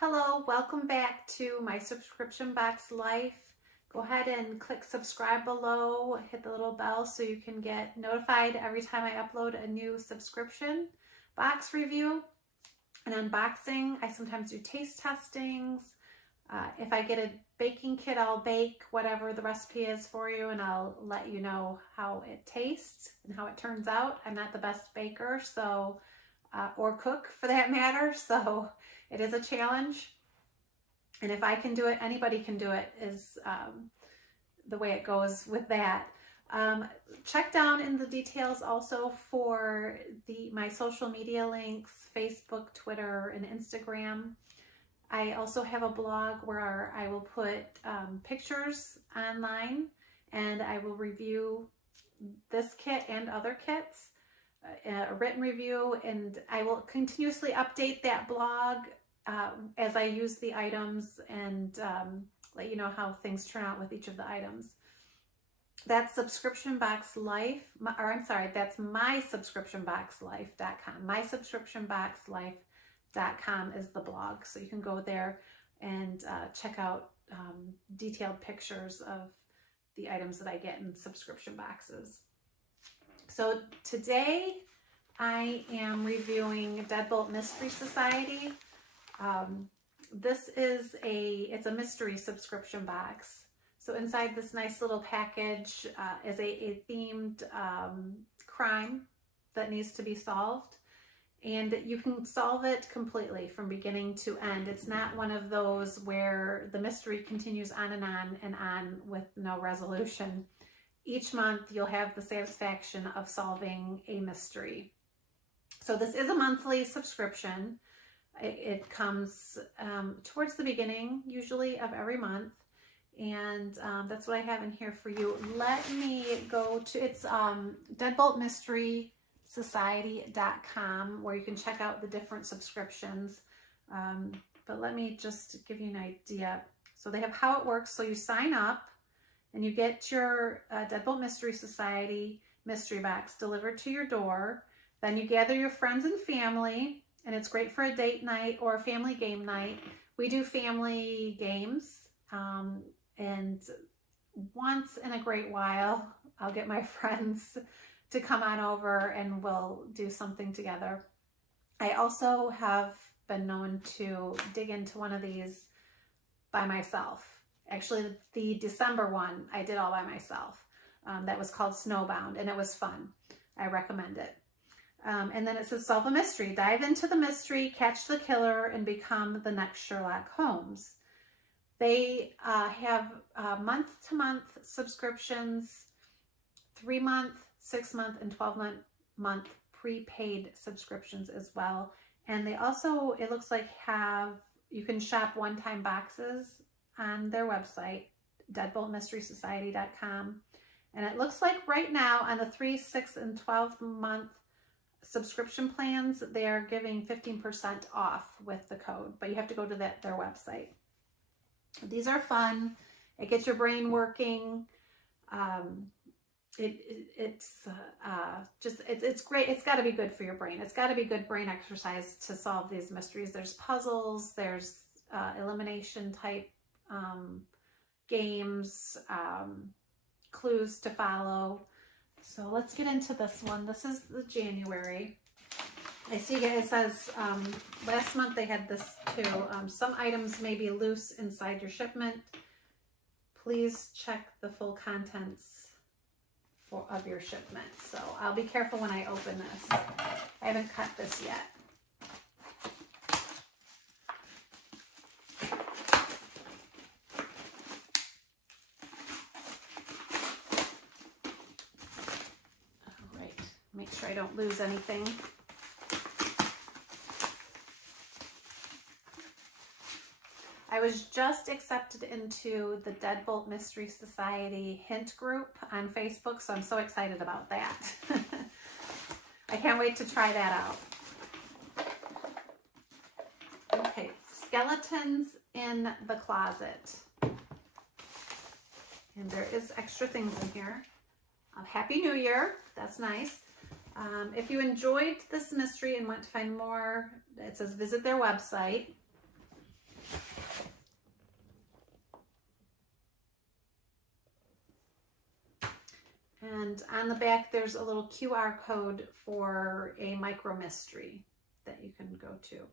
Hello, welcome back to my subscription box life. Go ahead and click subscribe below, hit the little bell so you can get notified every time I upload a new subscription box review and unboxing. I sometimes do taste testings. If I get a baking kit, I'll bake whatever the recipe is for you and I'll let you know how it tastes and how it turns out. I'm not the best baker, so or cook for that matter, so it is a challenge. And if I can do it, anybody can do it, is the way it goes with that. Check down in the details also for my social media links, Facebook, Twitter, and Instagram. I also have a blog where I will put pictures online and I will review this kit and other kits, a written review, and I will continuously update that blog as I use the items and let you know how things turn out with each of the items. That's Subscription Box Life, or I'm sorry, that's mysubscriptionboxlife.com. Mysubscriptionboxlife.com is the blog, so you can go there and check out detailed pictures of the items that I get in subscription boxes. So today I am reviewing Deadbolt Mystery Society. This is it's a mystery subscription box. So inside this nice little package is a themed crime that needs to be solved. And you can solve it completely from beginning to end. It's not one of those where the mystery continues on and on with no resolution. Each month you'll have the satisfaction of solving a mystery. So this is a monthly subscription. It comes towards the beginning, usually, of every month. And that's what I have in here for you. Let me go to, it's deadboltmysterysociety.com, where you can check out the different subscriptions. But let me just give you an idea. So they have how it works. So you sign up and you get your Deadbolt Mystery Society mystery box delivered to your door. Then you gather your friends and family, and it's great for a date night or a family game night. We do family games, and once in a great while, I'll get my friends to come on over and we'll do something together. I also have been known to dig into one of these by myself. Actually, the December one, I did all by myself. That was called Snowbound, and it was fun. I recommend it. And then it says, solve a mystery. Dive into the mystery, catch the killer, and become the next Sherlock Holmes. They have month-to-month subscriptions, 3-month, 6-month, and 12-month prepaid subscriptions as well. And they also, it looks like, you can shop one-time boxes on their website, deadboltmysterysociety.com. And it looks like right now on the 3, 6, and 12-month subscription plans, they are giving 15% off with the code, but you have to go to their website. These are fun. It gets your brain working. It's great. It's got to be good for your brain. It's got to be good brain exercise to solve these mysteries. There's puzzles, there's elimination type games, clues to follow. So let's get into this one. This is the January. I see it says last month they had this too. Some items may be loose inside your shipment. Please check the full contents of your shipment. So I'll be careful when I open this. I haven't cut this yet. Make sure I don't lose anything. I was just accepted into the Deadbolt Mystery Society hint group on Facebook, so I'm so excited about that. I can't wait to try that out. Okay, skeletons in the closet. And there is extra things in here. Happy New Year, that's nice. If you enjoyed this mystery and want to find more, it says visit their website. And on the back, there's a little QR code for a micro mystery that you can go to.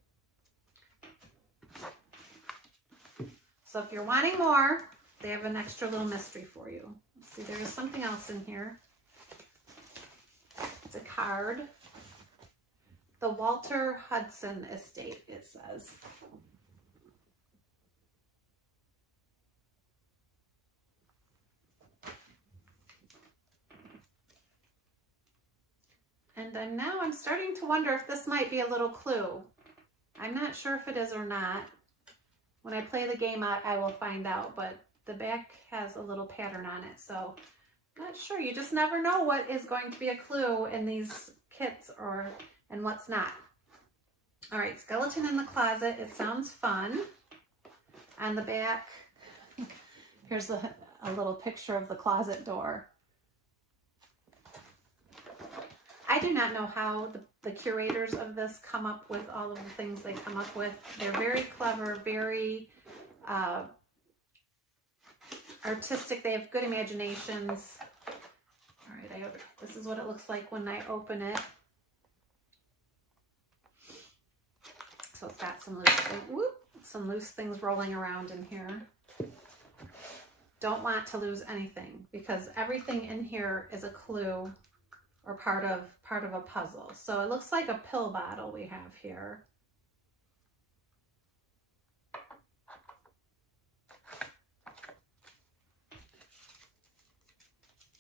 So if you're wanting more, they have an extra little mystery for you. Let's see, there is something else in here. It's a card. The Walter Hudson estate, it says. And now I'm starting to wonder if this might be a little clue. I'm not sure if it is or not. When I play the game out, I will find out, but the back has a little pattern on it, so I'm not sure. You just never know what is going to be a clue in these kits and what's not. All right, skeleton in the closet. It sounds fun. On the back, here's a little picture of the closet door. I do not know how the curators of this come up with all of the things they come up with. They're very clever, very artistic. They have good imaginations. All right, this is what it looks like when I open it. So it's got some loose things rolling around in here. Don't want to lose anything because everything in here is a clue or part of a puzzle. So it looks like a pill bottle we have here.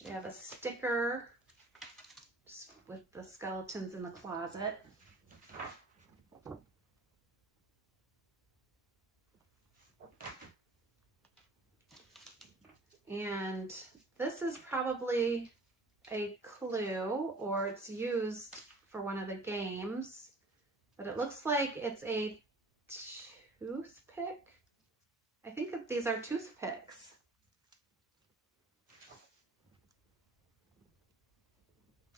We have a sticker with the skeletons in the closet. And this is probably a clue, or it's used for one of the games, but it looks like it's a toothpick. I think that these are toothpicks.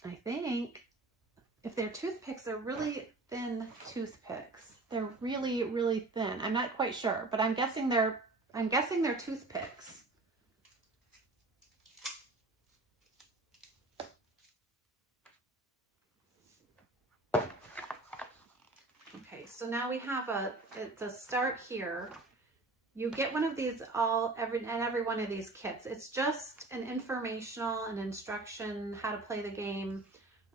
I think if they're toothpicks, they're really thin toothpicks. They're really, really thin. I'm not quite sure, but I'm guessing they're toothpicks. So now we have it's a start here. You get one of these every one of these kits. It's just an informational and instruction how to play the game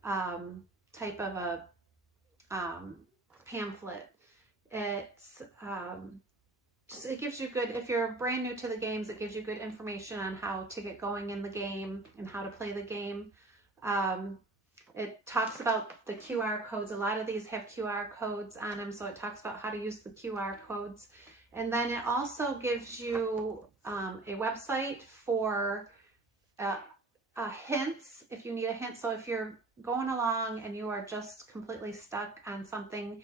type of a pamphlet. It gives you good, if you're brand new to the games, it gives you good information on how to get going in the game and how to play the game. It talks about the QR codes. A lot of these have QR codes on them, so it talks about how to use the QR codes. And then it also gives you a website for hints, if you need a hint. So if you're going along and you are just completely stuck on something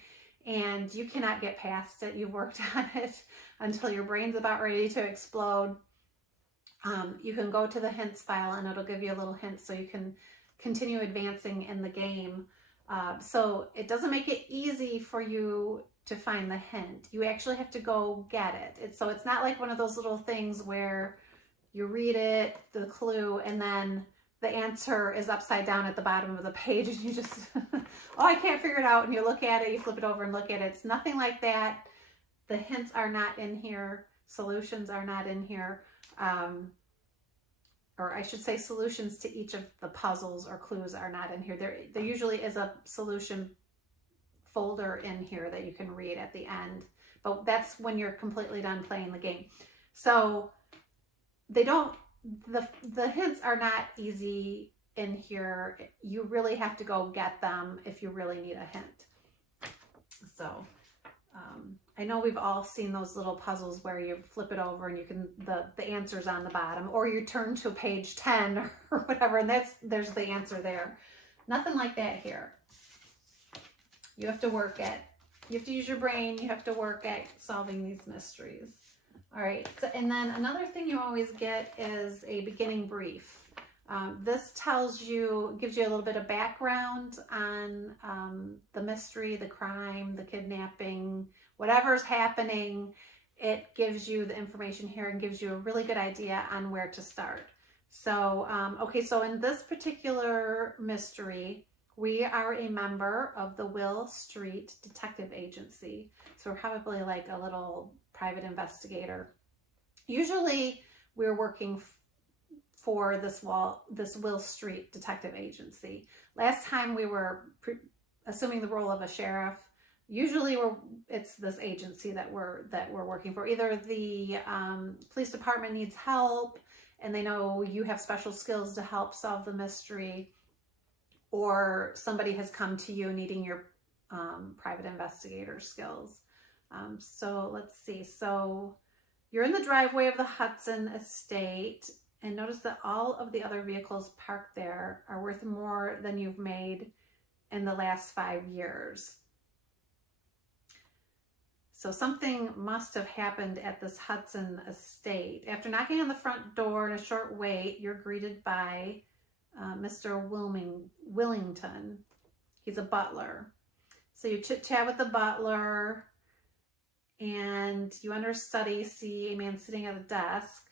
and you cannot get past it, you've worked on it until your brain's about ready to explode, you can go to the hints file and it'll give you a little hint so you can continue advancing in the game. So it doesn't make it easy for you to find the hint. You actually have to go get it. So it's not like one of those little things where you read it, the clue, and then the answer is upside down at the bottom of the page and you just, oh, I can't figure it out. And you look at it, you flip it over and look at it. It's nothing like that. The hints are not in here. Solutions are not in here. Or I should say solutions to each of the puzzles or clues are not in here. There usually is a solution folder in here that you can read at the end, but that's when you're completely done playing the game. So the hints are not easy in here. You really have to go get them if you really need a hint. So I know we've all seen those little puzzles where you flip it over and you can, the answer's on the bottom, or you turn to page 10 or whatever, and there's the answer there. Nothing like that here. You have to you have to use your brain, you have to work at solving these mysteries. All right, so, and then another thing you always get is a beginning brief. This gives you a little bit of background on the mystery, the crime, the kidnapping, whatever's happening. It gives you the information here and gives you a really good idea on where to start. So, okay, so in this particular mystery, we are a member of the Will Street Detective Agency. So we're probably like a little private investigator. Usually we're working for this Will Street Detective Agency. Last time we were assuming the role of a sheriff. Usually it's this agency that we're working for. Either the police department needs help and they know you have special skills to help solve the mystery, or somebody has come to you needing your private investigator skills. So let's see. So you're in the driveway of the Hudson estate, and notice that all of the other vehicles parked there are worth more than you've made in the last 5 years. So something must have happened at this Hudson estate. After knocking on the front door in a short wait, you're greeted by Mr. Willington. He's a butler. So you chit-chat with the butler, and you enter study, see a man sitting at a desk,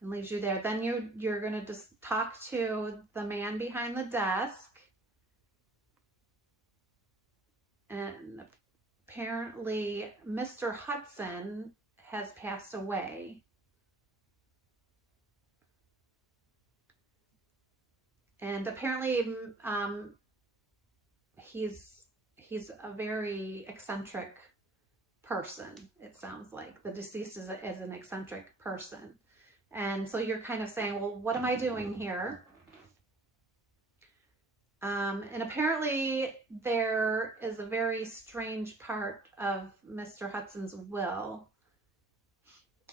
and leaves you there. Then you're going to just talk to the man behind the desk, and apparently Mr. Hudson has passed away. And apparently he's a very eccentric person, it sounds like. The deceased is an eccentric person. And so you're kind of saying, well, what am I doing here? And apparently there is a very strange part of Mr. Hudson's will,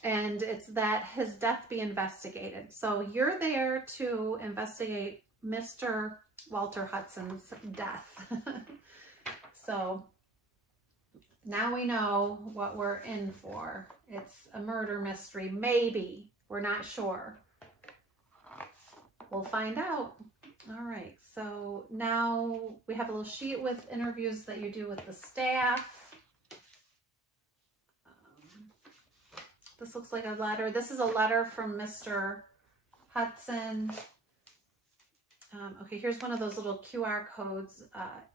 and it's that his death be investigated. So you're there to investigate Mr. Walter Hudson's death. So now we know what we're in for. It's a murder mystery, maybe. We're not sure. We'll find out. All right, so now we have a little sheet with interviews that you do with the staff. This looks like a letter. This is a letter from Mr. Hudson. Okay, here's one of those little QR codes,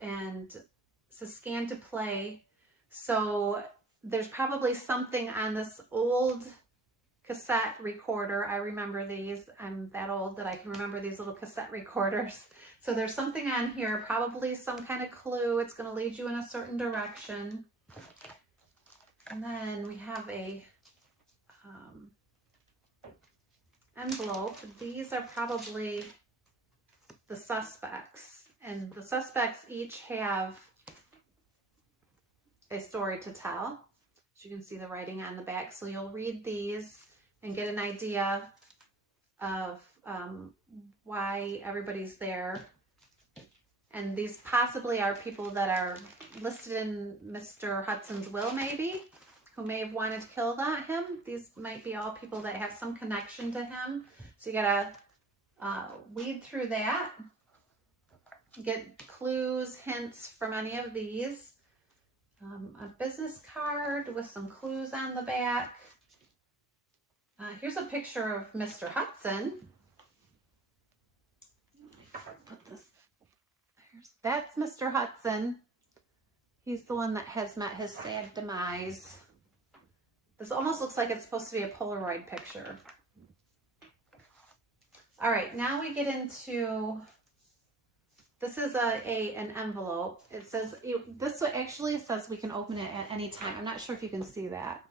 and it says scan to play. So there's probably something on this old cassette recorder. I remember these. I'm that old that I can remember these little cassette recorders. So there's something on here, probably some kind of clue. It's going to lead you in a certain direction. And then we have a envelope. These are probably the suspects, and the suspects each have a story to tell. As you can see the writing on the back, so you'll read these and get an idea of why everybody's there. And these possibly are people that are listed in Mr. Hudson's will, maybe, who may have wanted to kill him. These might be all people that have some connection to him. So you gotta weed through that, get clues, hints from any of these. A business card with some clues on the back. Here's a picture of Mr. Hudson. Put this. That's Mr. Hudson. He's the one that has met his sad demise. This almost looks like it's supposed to be a Polaroid picture. All right, now we get into, this is an envelope. It says, this actually says we can open it at any time. I'm not sure if you can see that.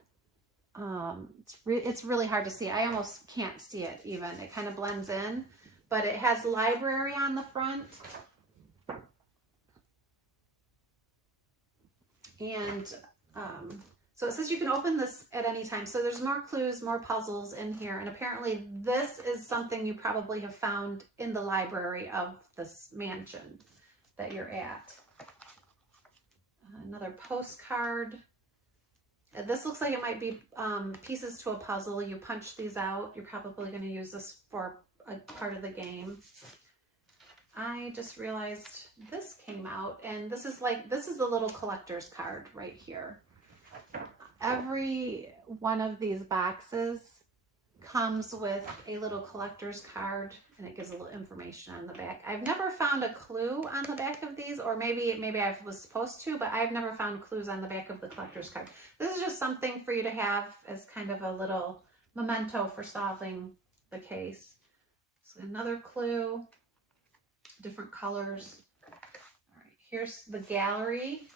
It's really hard to see. I almost can't see it even. It kind of blends in, but it has library on the front. And so it says you can open this at any time. So there's more clues, more puzzles in here. And apparently this is something you probably have found in the library of this mansion that you're at. Another postcard. This looks like it might be pieces to a puzzle. You punch these out. You're probably going to use this for a part of the game. I just realized this came out, and this is the little collector's card right here. Every one of these boxes comes with a little collector's card, and it gives a little information on the back. I've never found a clue on the back of these, or maybe I was supposed to, but I've never found clues on the back of the collector's card. This is just something for you to have as kind of a little memento for solving the case. So another clue, different colors. All right, here's the gallery.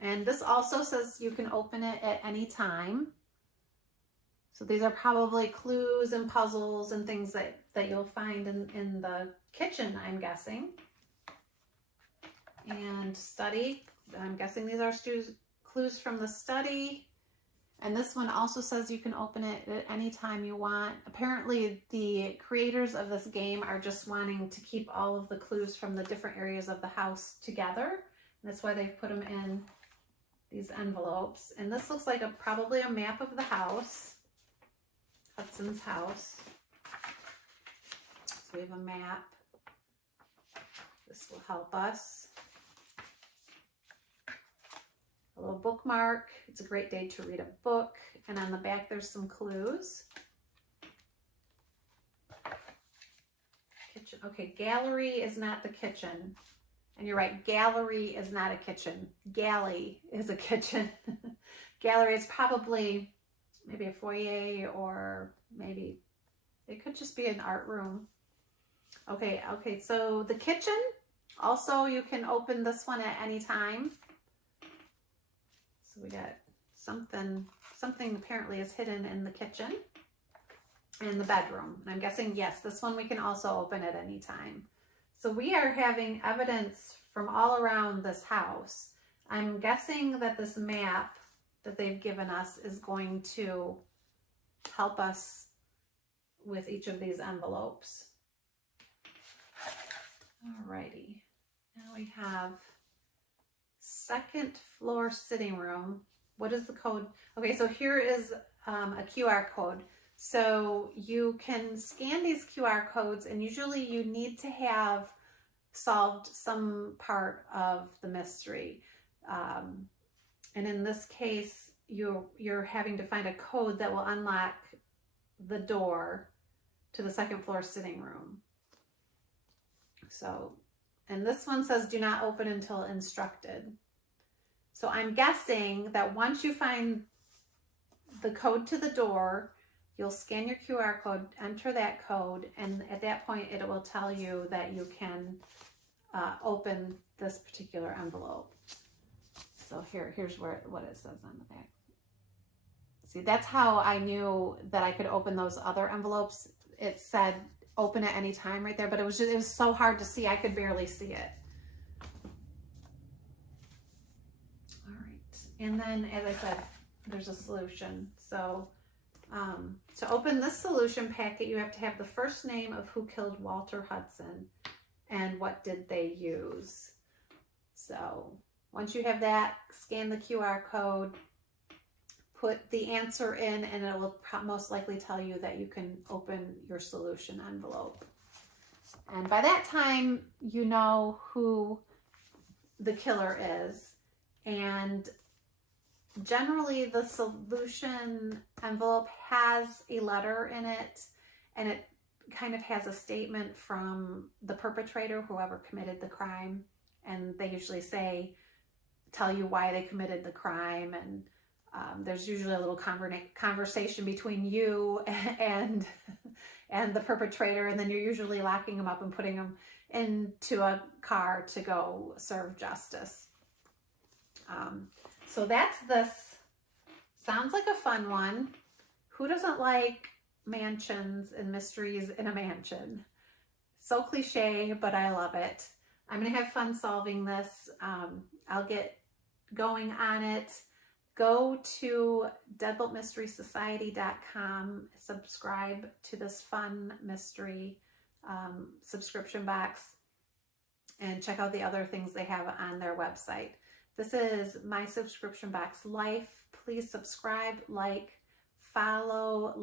And this also says you can open it at any time. So these are probably clues and puzzles and things that you'll find in the kitchen, I'm guessing. And study, I'm guessing these are clues from the study. And this one also says you can open it at any time you want. Apparently the creators of this game are just wanting to keep all of the clues from the different areas of the house together. And that's why they've put them in these envelopes. And this looks like probably a map of the house. Hudson's house. So we have a map. This will help us. A little bookmark. It's a great day to read a book. And on the back there's some clues. Kitchen. Okay, gallery is not the kitchen. And you're right, gallery is not a kitchen. Galley is a kitchen. Gallery is probably maybe a foyer, or maybe it could just be an art room. Okay, so the kitchen, also you can open this one at any time. So we got something apparently is hidden in the kitchen. And the bedroom. And I'm guessing, yes, this one we can also open at any time. So we are having evidence from all around this house. I'm guessing that this map that they've given us is going to help us with each of these envelopes. Alrighty, now we have second floor sitting room. What is the code? Okay, so here is a QR code. So you can scan these QR codes, and usually you need to have solved some part of the mystery. And in this case, you're having to find a code that will unlock the door to the second floor sitting room. So, and this one says do not open until instructed. So I'm guessing that once you find the code to the door, you'll scan your QR code, enter that code, and at that point it will tell you that you can open this particular envelope. So here's what it says on the back. See, that's how I knew that I could open those other envelopes. It said open at any time right there, but it was so hard to see. I could barely see it. All right, and then as I said, there's a solution. So to open this solution packet, you have to have the first name of who killed Walter Hudson and what did they use. So once you have that, scan the QR code, put the answer in, and it will most likely tell you that you can open your solution envelope. And by that time, you know who the killer is. And generally, the solution envelope has a letter in it, and it kind of has a statement from the perpetrator, whoever committed the crime. And they usually tell you why they committed the crime, and there's usually a little conversation between you and the perpetrator, and then you're usually locking them up and putting them into a car to go serve justice. So that's this. Sounds like a fun one. Who doesn't like mansions and mysteries in a mansion? So cliche, but I love it. I'm going to have fun solving this. I'll get going on it. Go to deadboltmysterysociety.com, subscribe to this fun mystery subscription box, and check out the other things they have on their website. This is my subscription box life. Please subscribe, like, follow,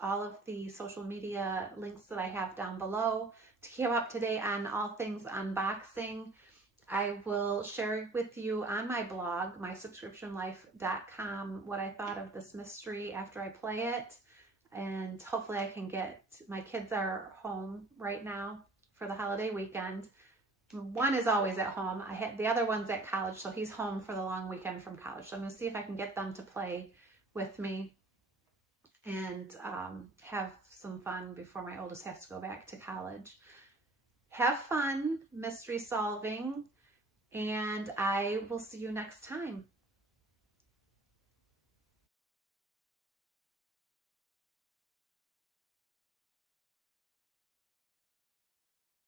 all of the social media links that I have down below to keep up to date on all things unboxing. I will share with you on my blog, mysubscriptionlife.com, what I thought of this mystery after I play it. And hopefully I can get, my kids are home right now for the holiday weekend. One is always at home. The other one's at college, so he's home for the long weekend from college. So I'm going to see if I can get them to play with me and have some fun before my oldest has to go back to college. Have fun mystery solving, and I will see you next time.